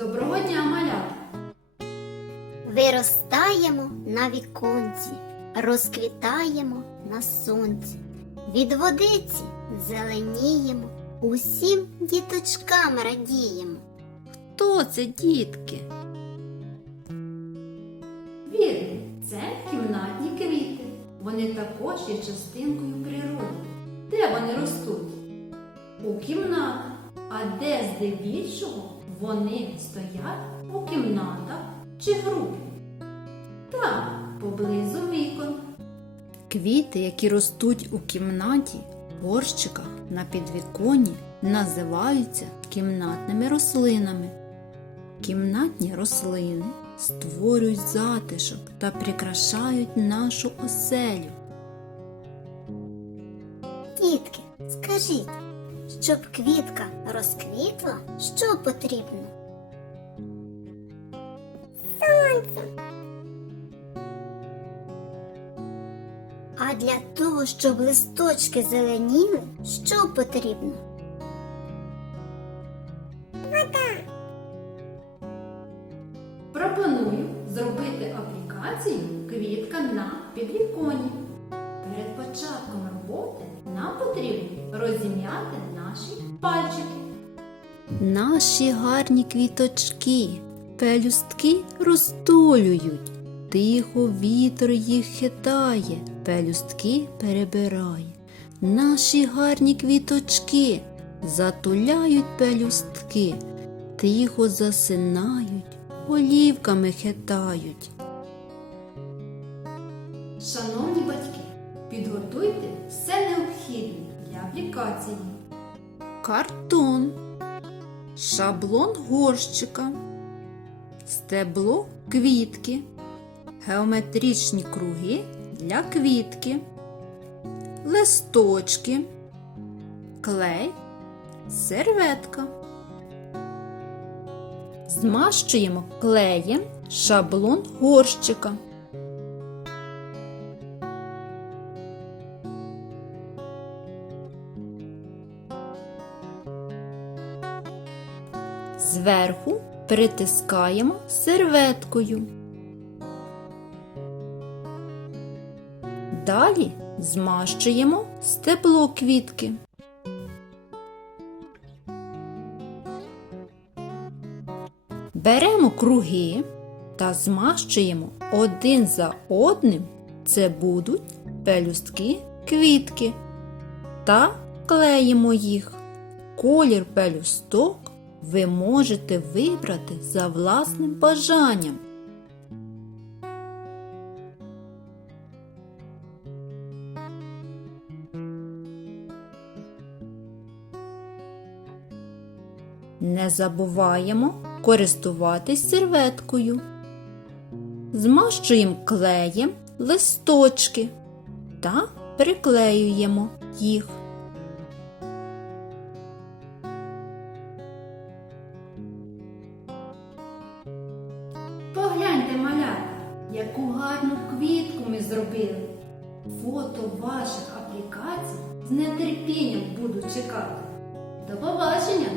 Доброго дня, малята! Виростаємо на віконці, розквітаємо на сонці, від водиці зеленіємо, усім діточкам радіємо. Хто це, дітки? Вірно, це кімнатні квіти. Вони також є частинкою природи. Де вони ростуть? У кімнатах. А де здебільшого вони стоять у кімнатах чи групі? Так, поблизу вікон. Квіти, які ростуть у кімнаті, горщиках на підвіконні, називаються кімнатними рослинами. Кімнатні рослини створюють затишок та прикрашають нашу оселю. Дітки, скажіть, щоб квітка розквітла, що потрібно? Сонце. А для того, щоб листочки зеленіли, що потрібно? Пропоную зробити аплікацію квітка на підвіконні. Перед початком роботи нам потрібно розім'яти наші пальчики. Наші гарні квіточки, пелюстки розтолюють, тихо вітер їх хитає, пелюстки перебирає. Наші гарні квіточки затуляють пелюстки, тихо засинають, голівками хитають. Шановні батьки, підготуйте все необхідне для аплікації. Картон, шаблон горщика, стебло квітки, геометричні круги для квітки, листочки, клей, серветка. Змащуємо клеєм шаблон горщика. Зверху притискаємо серветкою. Далі змащуємо стебло квітки. Беремо круги та змащуємо один за одним. Це будуть пелюстки квітки. Та клеїмо їх. Колір пелюсток ви можете вибрати за власним бажанням. Не забуваємо користуватись серветкою. Змащуємо клеєм листочки та приклеюємо їх. Яку гарну квітку ми зробили. Фото ваших аплікацій з нетерпінням буду чекати. До побачення!